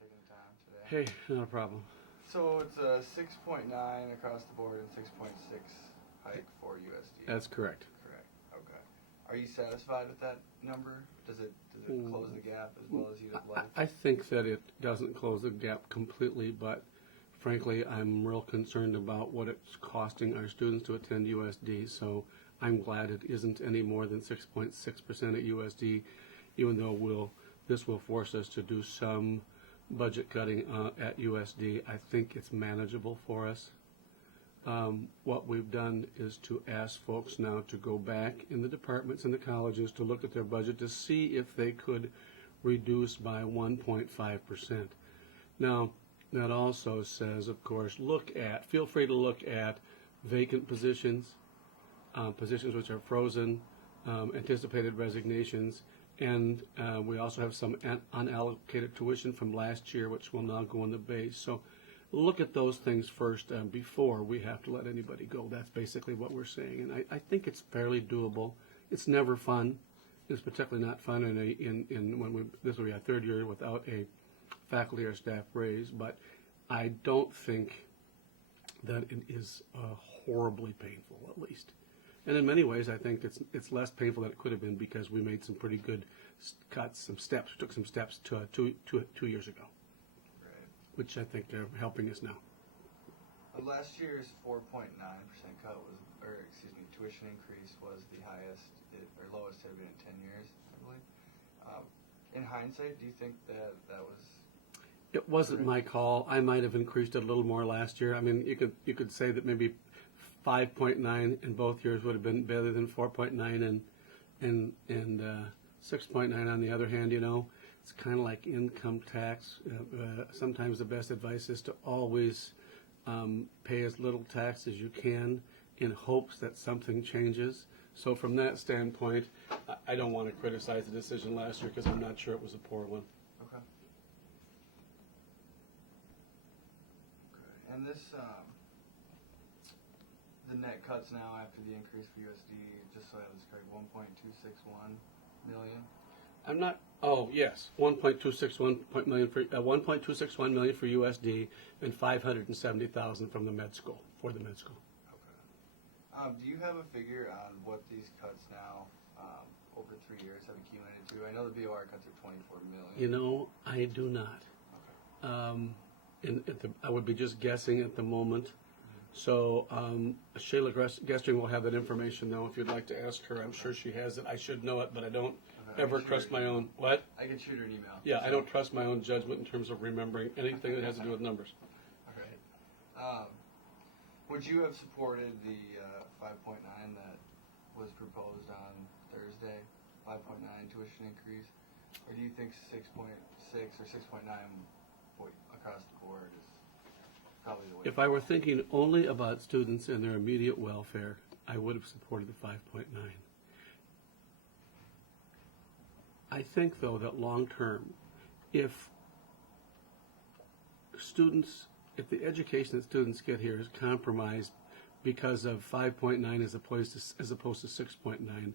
taking the time today. Hey, not a problem. So it's a 6.9 across the board and 6.6 hike for USD. That's correct. Correct. Okay. Are you satisfied with that number? Does it close the gap as well as you'd have liked? I think that it doesn't close the gap completely, but frankly, I'm real concerned about what it's costing our students to attend USD, so I'm glad it isn't any more than 6.6% at USD, even though this will force us to do some budget cutting at USD. I think it's manageable for us. What we've done is to ask folks now to go back in the departments and the colleges to look at their budget to see if they could reduce by 1.5%. Now, that also says, of course, feel free to look at vacant positions, positions which are frozen, anticipated resignations, and we also have some unallocated tuition from last year, which will now go in the base. So look at those things first before we have to let anybody go. That's basically what we're saying, and I think it's fairly doable. It's never fun. It's particularly not fun this will be our third year without a faculty or staff raise, but I don't think that it is horribly painful, at least. And in many ways, I think it's less painful than it could have been because we made some pretty good cuts, took some steps two years ago, Right. which I think are helping us now. Last year's 4.9% cut tuition increase was the highest or lowest it had been in 10 years, I believe. In hindsight, do you think that was? It wasn't my call. I might have increased it a little more last year. I mean, you could say that maybe 5.9 in both years would have been better than 4.9 and 6.9 on the other hand. It's kind of like income tax. Sometimes the best advice is to always pay as little tax as you can in hopes that something changes. So from that standpoint, I don't want to criticize the decision last year because I'm not sure it was a poor one. Okay. And this, the net cuts now after the increase for USD, just so I have this correct, 1.261 million. I'm not. Oh yes, 1.261 million for 1.261 million for USD and 570,000 from the med school for the med school. Okay. Do you have a figure on what these cuts now over 3 years have accumulated to? I know the BOR cuts are 24 million. I do not. Okay. I would be just guessing at the moment. So Shayla Gestring will have that information though. If you'd like to ask her, I'm sure she has it. I should know it, but I don't ever trust my own. What? I can shoot her an email. Yeah, I don't trust my own judgment in terms of remembering anything that has to do with numbers. Okay. Would you have supported the 5.9 that was proposed on Thursday, 5.9 tuition increase, or do you think 6.6 or 6.9 across the board is probably the way? If I were thinking only about students and their immediate welfare, I would have supported the 5.9. I think, though, that long term, if the education that students get here is compromised because of 5.9 as opposed to 6.9,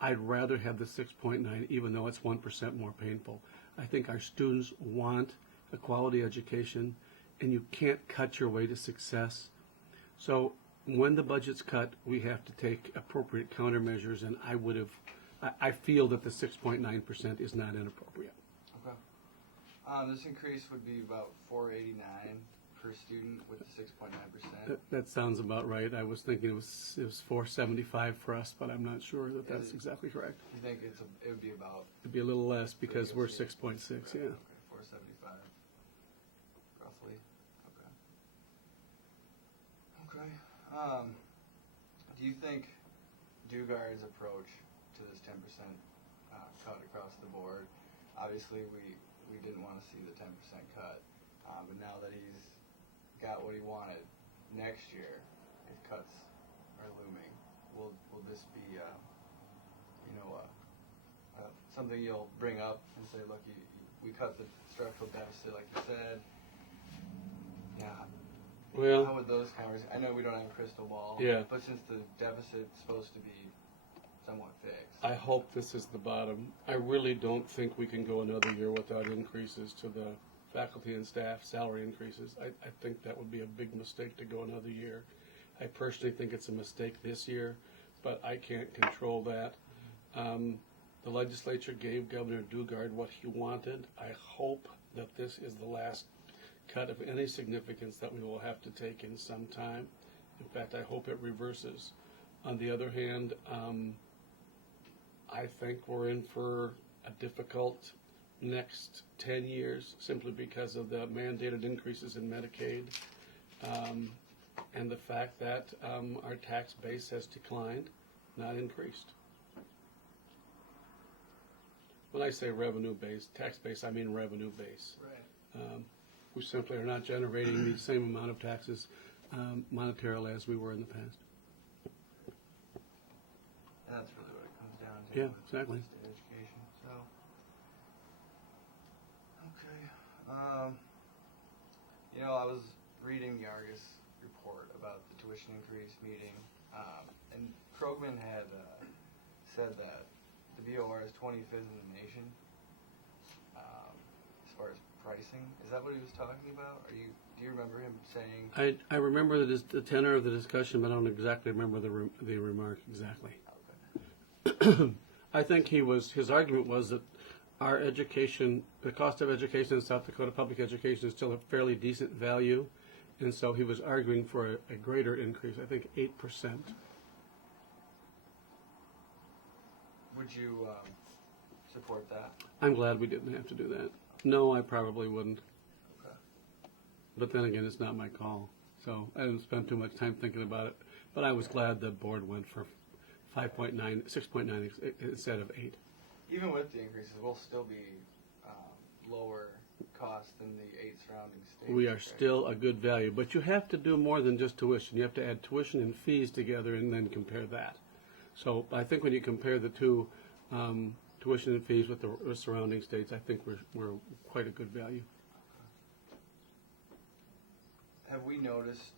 I'd rather have the 6.9, even though it's 1% more painful. I think our students want a quality education, and you can't cut your way to success. So when the budget's cut, we have to take appropriate countermeasures, and I feel that the 6.9% is not inappropriate. Okay. This increase would be about $489 per student with the 6.9%. That sounds about right. I was thinking it was $475 for us, but I'm not sure that that's exactly correct. You think it would be about? It'd be a little less because we're 6.6. Right. Yeah. Okay, 475, roughly. Okay. Okay. Do you think Dugard's approach to this 10% cut across the board? Obviously, we didn't want to see the 10% cut, but now that he's got what he wanted, next year, if cuts are looming, will this be something you'll bring up and say, look, we cut the structural deficit like you said? Yeah. Well, how would those conversations? I know we don't have a crystal ball. Yeah. But since the deficit's supposed to be somewhat fixed. I hope this is the bottom. I really don't think we can go another year without increases to the faculty and staff salary increases. I think that would be a big mistake to go another year. I personally think it's a mistake this year, but I can't control that. The legislature gave Governor Dugard what he wanted. I hope that this is the last cut of any significance that we will have to take in some time. In fact, I hope it reverses. On the other hand, I think we're in for a difficult next 10 years simply because of the mandated increases in Medicaid and the fact that our tax base has declined, not increased. When I say revenue base, tax base, I mean revenue base. Right. We simply are not generating the same amount of taxes monetarily as we were in the past. And that's really what it comes down to. Yeah, with exactly. State education. So, okay. I was reading the Argus report about the tuition increase meeting, and Krogman had said that the BOR is 25th in the nation as far as pricing. Is that what he was talking about? Do you remember him saying? I remember the tenor of the discussion, but I don't exactly remember the remark exactly. Okay. I think his argument was that our education, the cost of education in South Dakota public education is still a fairly decent value, and so he was arguing for a greater increase, I think 8%. Would you support that? I'm glad we didn't have to do that. No, I probably wouldn't. Okay. But then again, it's not my call, so I didn't spend too much time thinking about it. But I was glad the board went for 6.9 instead of 8. Even with the increases, we'll still be lower cost than the 8 surrounding states. We are right? still a good value, but you have to do more than just tuition. You have to add tuition and fees together and then compare that. So I think when you compare the two, tuition and fees with the surrounding states, I think we're quite a good value. Have we noticed?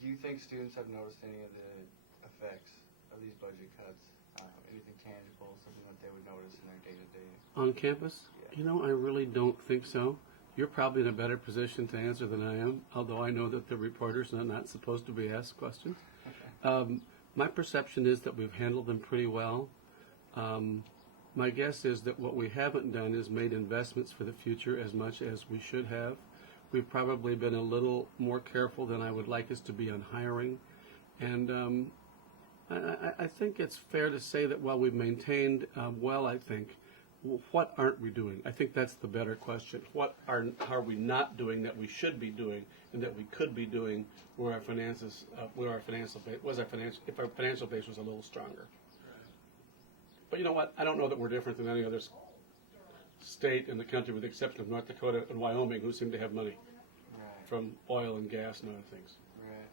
Do you think students have noticed any of the effects of these budget cuts? Anything tangible, something that they would notice in their day-to-day? On campus? Yeah. I really don't think so. You're probably in a better position to answer than I am, although I know that the reporters are not supposed to be asked questions. My perception is that we've handled them pretty well. My guess is that what we haven't done is made investments for the future as much as we should have. We've probably been a little more careful than I would like us to be on hiring. And I think it's fair to say that while we've maintained what aren't we doing? I think that's the better question. What are we not doing that we should be doing and that we could be doing where our finances, if our financial base was a little stronger? But you know what? I don't know that we're different than any other state in the country, with the exception of North Dakota and Wyoming, who seem to have money from oil and gas and other things. Right.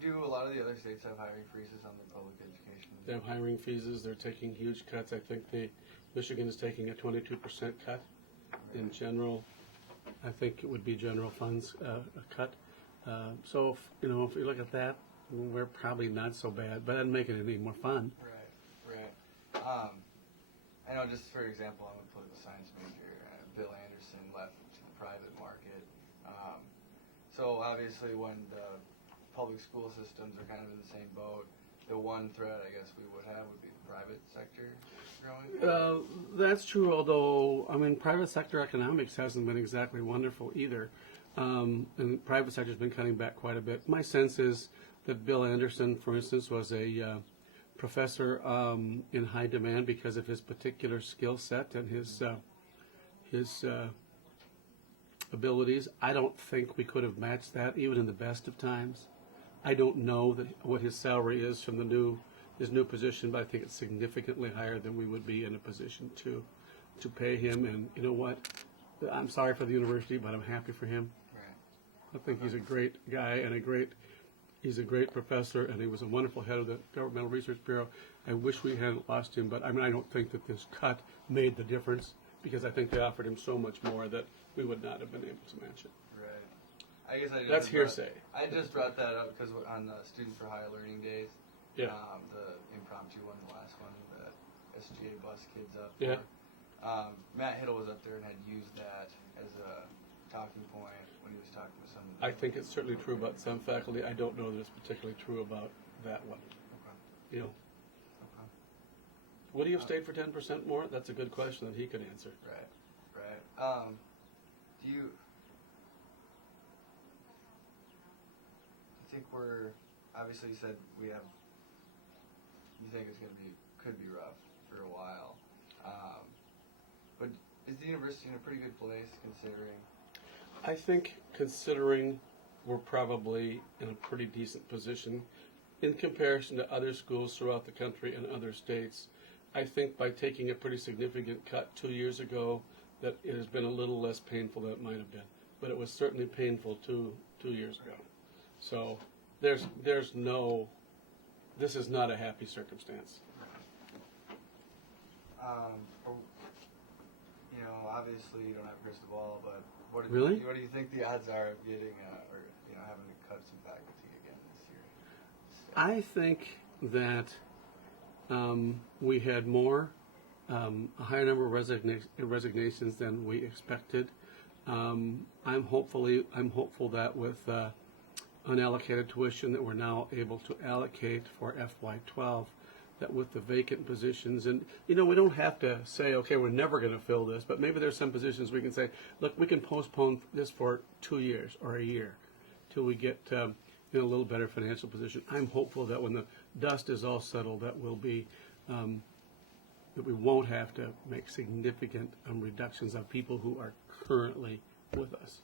Do a lot of the other states have hiring freezes on the public education? They have hiring freezes. They're taking huge cuts. I think Michigan is taking a 22% cut in general. I think it would be general funds a cut. So if you look at that, we're probably not so bad, but that doesn't make it any more fun. Right. I know, just for example, I'm a political science major. Bill Anderson left to the private market. So obviously when the public school systems are kind of in the same boat, the one threat I guess we would have would be the private sector growing. That's true, although, private sector economics hasn't been exactly wonderful either. And the private sector's been cutting back quite a bit. My sense is that Bill Anderson, for instance, was a professor in high demand because of his particular skill set and his abilities. I don't think we could have matched that even in the best of times. I don't know what his salary is from his new position, but I think it's significantly higher than we would be in a position to pay him. And you know what? I'm sorry for the university, but I'm happy for him. Right. I think he's a great guy and he's a great professor, and he was a wonderful head of the Governmental Research Bureau. I wish we hadn't lost him, but I don't think that this cut made the difference, because I think they offered him so much more that we would not have been able to match it. Right. I guess That's hearsay. I just brought that up because on the Students for Higher Learning Days, Yeah. the impromptu one, the last one, the SGA bus kids up. Yeah. Matt Hiddle was up there and had used that as a talking point when he was talking to some. I think it's certainly true about some faculty. I don't know that it's particularly true about that one. Okay. You know, Okay. would he have stayed for 10% more? That's a good question that he could answer. Right. Right. Do you think we're obviously you said we have? You think it's could be rough for a while, but is the university in a pretty good place considering? I think considering we're probably in a pretty decent position in comparison to other schools throughout the country and other states, I think by taking a pretty significant cut 2 years ago, that it has been a little less painful than it might have been. But it was certainly painful two years ago. So this is not a happy circumstance. Obviously you don't have a crystal ball, but what do you think the odds are of getting or having to cut some faculty again this year? I think that we had a higher number of resignations than we expected. I'm hopeful that with unallocated tuition that we're now able to allocate for FY12, that with the vacant positions, and we don't have to say, okay, we're never going to fill this, but maybe there's some positions we can say, look, we can postpone this for 2 years or a year till we get in a little better financial position. I'm hopeful that when the dust is all settled, that we'll be that we won't have to make significant reductions of people who are currently with us.